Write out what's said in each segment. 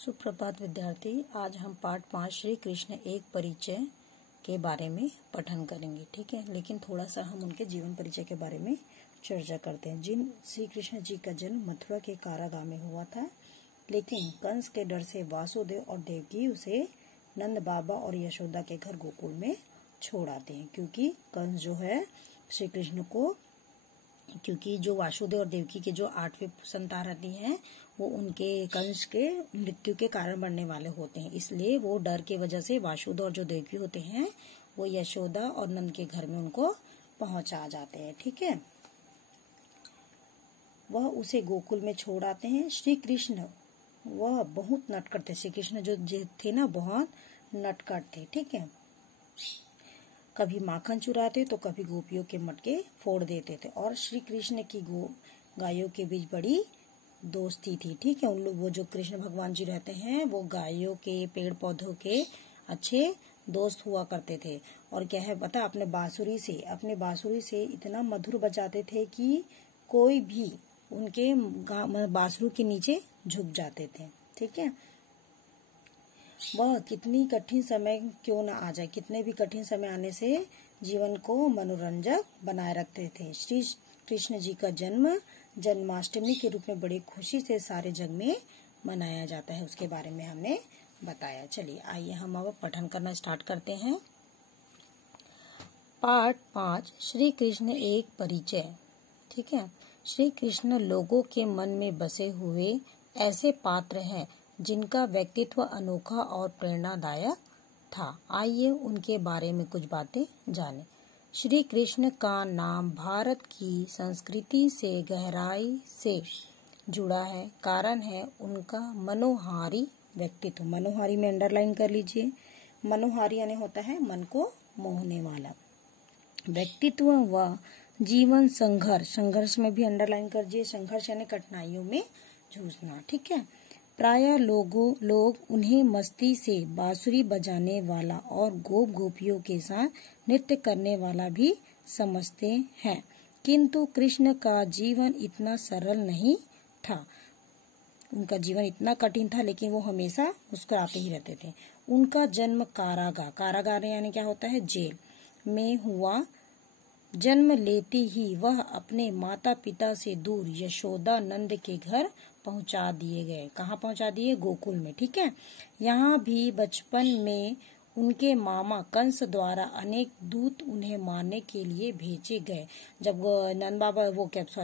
सुप्रभात विद्यार्थी। आज हम पाठ 5 श्री कृष्ण एक परिचय के बारे में पठन करेंगे। ठीक है, लेकिन थोड़ा सा हम उनके जीवन परिचय के बारे में चर्चा करते हैं। जिन श्री कृष्ण जी का जन्म मथुरा के कारागार में हुआ था, लेकिन कंस के डर से वासुदेव और देवकी उसे नंद बाबा और यशोदा के घर गोकुल में छोड़ आते हैं, क्योंकि कंस जो है श्री कृष्ण को, क्योंकि जो वासुदेव और देवकी के जो 8वीं संतान रहती हैं वो उनके कंस के मृत्यु के कारण बनने वाले होते हैं, इसलिए वो डर की वजह से वासुदेव और जो देवकी होते हैं वो यशोदा और नंद के घर में उनको पहुंचा जाते हैं। ठीक है, वह उसे गोकुल में छोड़ आते हैं। श्री कृष्ण वह बहुत नटखट थे। श्री कृष्ण जो थे ना, बहुत नटखट थे। ठीक है, कभी माखन चुराते तो कभी गोपियों के मटके फोड़ देते थे, और श्री कृष्ण की गायों के बीच बड़ी दोस्ती थी। ठीक है, उन लोग, वो जो कृष्ण भगवान जी रहते हैं वो गायों के, पेड़ पौधों के अच्छे दोस्त हुआ करते थे। और क्या है पता, अपने बांसुरी से इतना मधुर बजाते थे कि कोई भी उनके बांसुरी के नीचे झुक जाते थे। ठीक है, वह कितनी कठिन समय क्यों ना आ जाए, कितने भी कठिन समय आने से जीवन को मनोरंजक बनाए रखते थे। श्री कृष्ण जी का जन्म जन्माष्टमी के रूप में बड़ी खुशी से सारे जग में मनाया जाता है, उसके बारे में हमने बताया। चलिए आइए हम अब पठन करना स्टार्ट करते हैं। पाठ 5 श्री कृष्ण एक परिचय। ठीक है, श्री कृष्ण लोगों के मन में बसे हुए ऐसे पात्र हैं जिनका व्यक्तित्व अनोखा और प्रेरणादायक था। आइए उनके बारे में कुछ बातें जानें। श्री कृष्ण का नाम भारत की संस्कृति से गहराई से जुड़ा है। कारण है उनका मनोहारी व्यक्तित्व। मनोहारी में अंडरलाइन कर लीजिए। मनोहारी यानी होता है मन को मोहने वाला व्यक्तित्व व जीवन संघर्ष में भी अंडरलाइन कर दीजिए। संघर्ष यानी कठिनाइयों में जूझना। ठीक है, प्रायः लोग उन्हें मस्ती से बांसुरी बजाने वाला और गोपियों के साथ नृत्य करने वाला भी समझते हैं, किंतु कृष्ण का जीवन इतना सरल नहीं था। उनका जीवन इतना कठिन था, लेकिन वो हमेशा मुस्कुराते ही रहते थे। उनका जन्म कारागार यानी क्या होता है, जेल में हुआ। जन्म लेते ही वह अपने माता पिता से दूर यशोदा नंद के घर पहुंचा दिए गए। कहाँ पहुंचा दिए? गोकुल में। ठीक है, यहाँ भी बचपन में उनके मामा कंस द्वारा अनेक दूत उन्हें मारने के लिए भेजे गए। जब नंद बाबा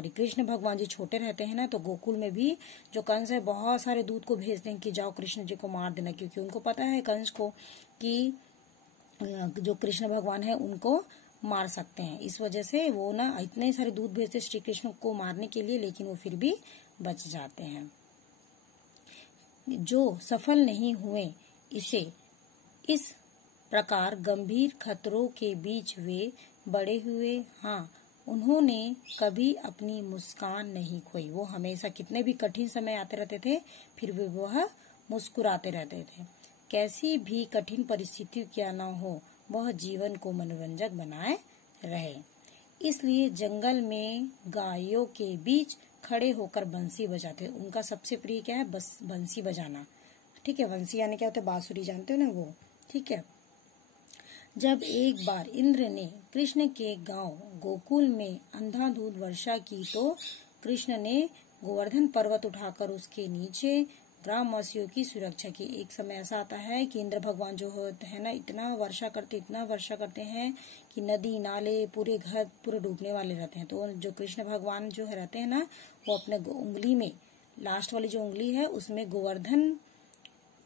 कृष्ण भगवान जी छोटे रहते हैं ना, तो गोकुल में भी जो कंस है बहुत सारे दूत को भेजते हैं कि जाओ कृष्ण जी को मार देना, क्योंकि उनको पता है कंस को कि जो कृष्ण भगवान है उनको मार सकते हैं। इस वजह से वो ना इतने सारे दूत भेजते श्री कृष्ण को मारने के लिए, लेकिन वो फिर भी बच जाते हैं। जो सफल नहीं हुए, इस प्रकार गंभीर खतरों के बीच वे बड़े हुए। हाँ, उन्होंने कभी अपनी मुस्कान नहीं खोई। वो हमेशा कितने भी कठिन समय आते रहते थे, फिर भी वह मुस्कुराते रहते थे। कैसी भी कठिन परिस्थिति क्या ना हो, वह जीवन को मनोरंजक बनाए रहे। इसलिए जंगल में गायों के बीच खड़े होकर बंसी बजाते। उनका सबसे प्रिय क्या है? बस बंसी बजाना। ठीक है, बंसी यानी क्या होता है? बांसुरी, जानते हो ना वो। ठीक है, जब एक बार इंद्र ने कृष्ण के गांव गोकुल में अंधाधुंध वर्षा की, तो कृष्ण ने गोवर्धन पर्वत उठाकर उसके नीचे ग्रामवासियों की सुरक्षा की। एक समय ऐसा आता है कि इंद्र भगवान जो होते हैं ना, इतना वर्षा करते हैं कि नदी नाले पूरे घर पूरे डूबने वाले रहते हैं। तो जो कृष्ण भगवान जो रहते हैं ना, वो अपने उंगली में, लास्ट वाली जो उंगली है उसमें गोवर्धन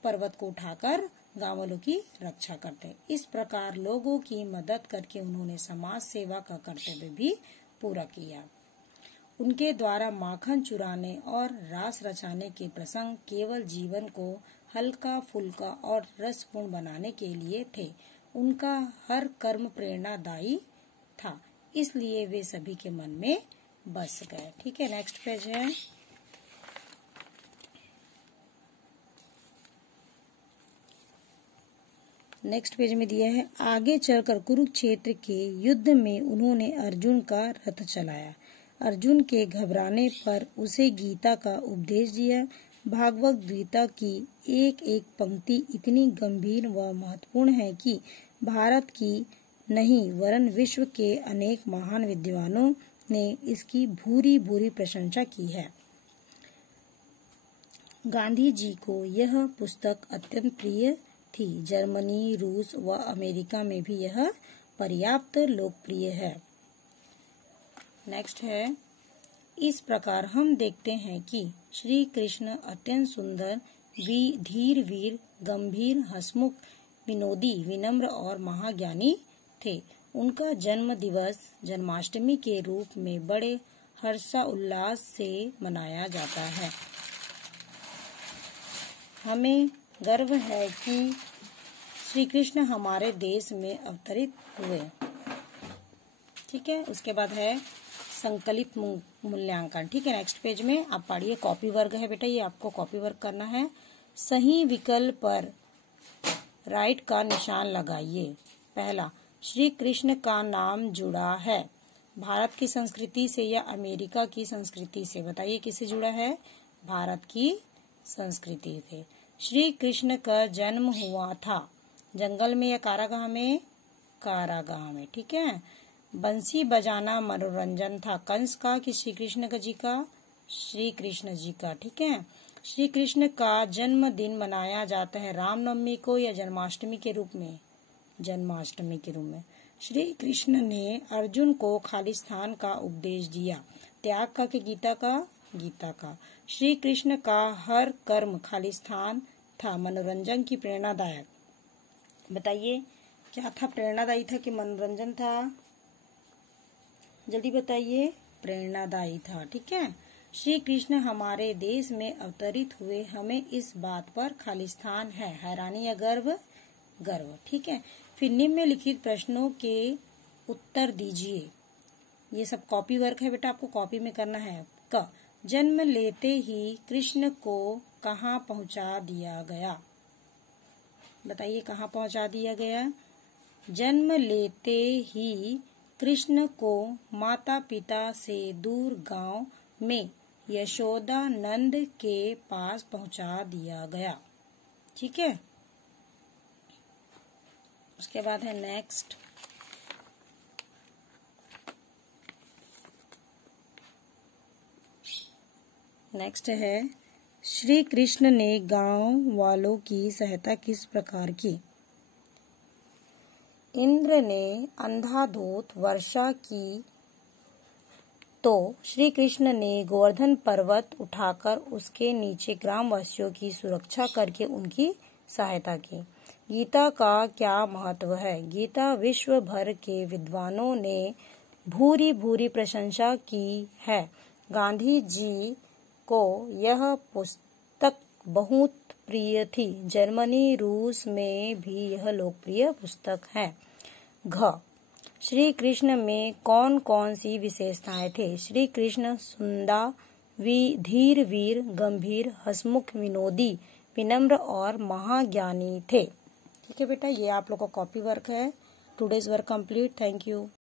पर्वत को उठाकर गांव वालों की रक्षा करते हैं। इस प्रकार लोगों की मदद करके उन्होंने समाज सेवा का कर्तव्य भी पूरा किया। उनके द्वारा माखन चुराने और रास रचाने के प्रसंग केवल जीवन को हल्का फुल्का और रसपूर्ण बनाने के लिए थे। उनका हर कर्म प्रेरणादायी था, इसलिए वे सभी के मन में बस गए। ठीक है, नेक्स्ट पेज है। नेक्स्ट पेज में दिया है, आगे चलकर कुरुक्षेत्र के युद्ध में उन्होंने अर्जुन का रथ चलाया। अर्जुन के घबराने पर उसे गीता का उपदेश दिया। भागवत गीता की एक एक पंक्ति इतनी गंभीर व महत्वपूर्ण है कि भारत की नहीं वरन विश्व के अनेक महान विद्वानों ने इसकी भूरी भूरी प्रशंसा की है। गांधी जी को यह पुस्तक अत्यंत प्रिय थी। जर्मनी, रूस व अमेरिका में भी यह पर्याप्त लोकप्रिय है। नेक्स्ट है, इस प्रकार हम देखते हैं कि श्री कृष्ण अत्यंत सुंदर, धीर वीर, गंभीर, हंसमुख, विनोदी, विनम्र और महाज्ञानी थे। उनका जन्म दिवस जन्माष्टमी के रूप में बड़े हर्षोल्लास से मनाया जाता है। हमें गर्व है कि श्री कृष्ण हमारे देश में अवतरित हुए। ठीक है, उसके बाद है संकलित मूल्यांकन। ठीक है, नेक्स्ट पेज में आप पढ़िए। कॉपी वर्क है बेटा, ये आपको कॉपी वर्क करना है। सही विकल्प पर राइट का निशान लगाइए। पहला, श्री कृष्ण का नाम जुड़ा है भारत की संस्कृति से या अमेरिका की संस्कृति से? बताइए किससे जुड़ा है? भारत की संस्कृति से। श्री कृष्ण का जन्म हुआ था जंगल में या कारागाह में? कारागाह में। ठीक है। बंसी बजाना मनोरंजन था कंस का कि श्री कृष्ण का जी का? श्री कृष्ण जी का। ठीक है। श्री कृष्ण का जन्मदिन मनाया जाता है रामनवमी को या जन्माष्टमी के रूप में? जन्माष्टमी के रूप में। श्री कृष्ण ने अर्जुन को खालिस्तान का उपदेश दिया, त्याग का कि गीता का? गीता का। श्री कृष्ण का हर कर्म खालिस्तान था, मनोरंजन की प्रेरणादायक? बताइए क्या था? प्रेरणादायी था कि मनोरंजन था? जल्दी बताइए। प्रेरणादायी था। ठीक है। श्री कृष्ण हमारे देश में अवतरित हुए, हमें इस बात पर खालिस्तान है, हैरानी या गर्व? गर्व। ठीक है। फिर निम्नलिखित प्रश्नों के उत्तर दीजिए। ये सब कॉपी वर्क है बेटा, आपको कॉपी में करना है। क, जन्म लेते ही कृष्ण को कहाँ पहुंचा दिया गया? बताइए कहाँ पहुंचा दिया गया? जन्म लेते ही कृष्ण को माता पिता से दूर गांव में यशोदा नंद के पास पहुंचा दिया गया। ठीक है। उसके बाद है नेक्स्ट, है श्री कृष्ण ने गांव वालों की सहायता किस प्रकार की? इंद्र ने अंधाधुंध वर्षा की तो श्री कृष्ण ने गोवर्धन पर्वत उठाकर उसके नीचे ग्रामवासियों की सुरक्षा करके उनकी सहायता की। गीता का क्या महत्व है? गीता विश्व भर के विद्वानों ने भूरी भूरी प्रशंसा की है। गांधी जी को यह पुस्तक बहुत प्रिय थी। जर्मनी, रूस में भी यह लोकप्रिय पुस्तक है। घ, श्री कृष्ण में कौन कौन सी विशेषताएं थे? श्री कृष्ण सुंदर, धीर वीर, गंभीर, हंसमुख, विनोदी, विनम्र और महाज्ञानी थे। ठीक है बेटा, ये आप लोग का कॉपी वर्क है। Today's work complete. Thank you.